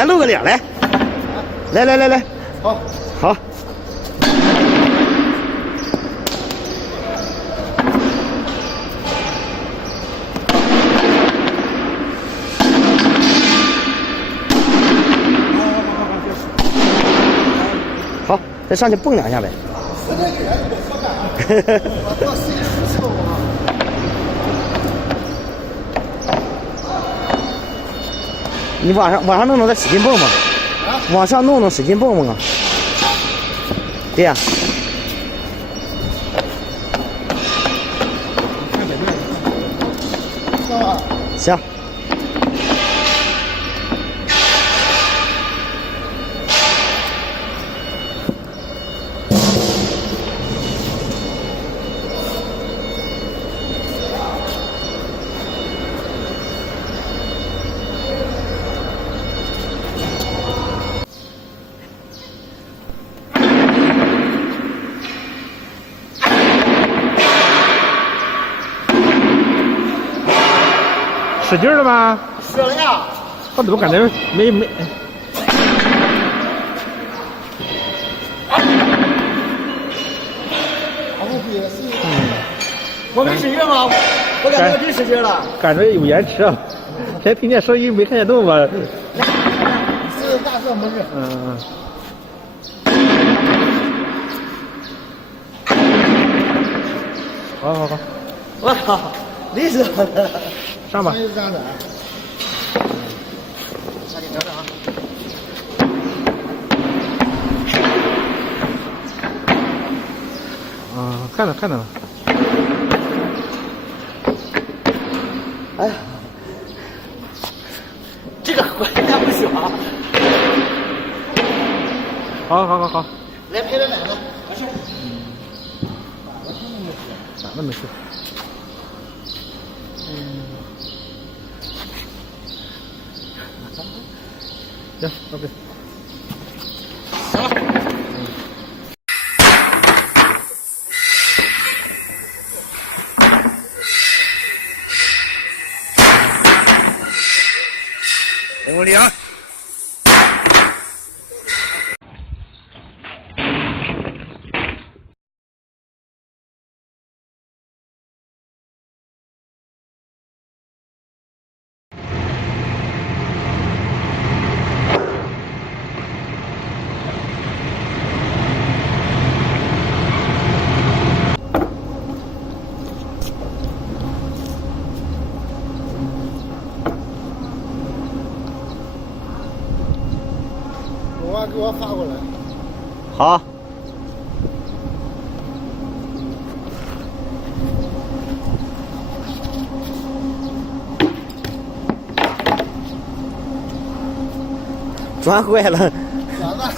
来露个脸来，来，好，好。好，再上去蹦两下呗。你往上弄再使劲蹦蹦，往上弄使劲蹦蹦啊！对呀、行。使劲了吗？使了呀！我怎么感觉没？我没使劲吗？我感觉真使劲了。感觉有延迟啊，先听见声音没看见动吧？是大色没事。好，我靠，累死我了！上吧。这样子。赶紧整整啊！看着了。哎呀，这个活太不爽。好。来赔点奶子，没事。哪那没事？行，OK。行了。我俩。给我发过来。好。转坏了。咋了？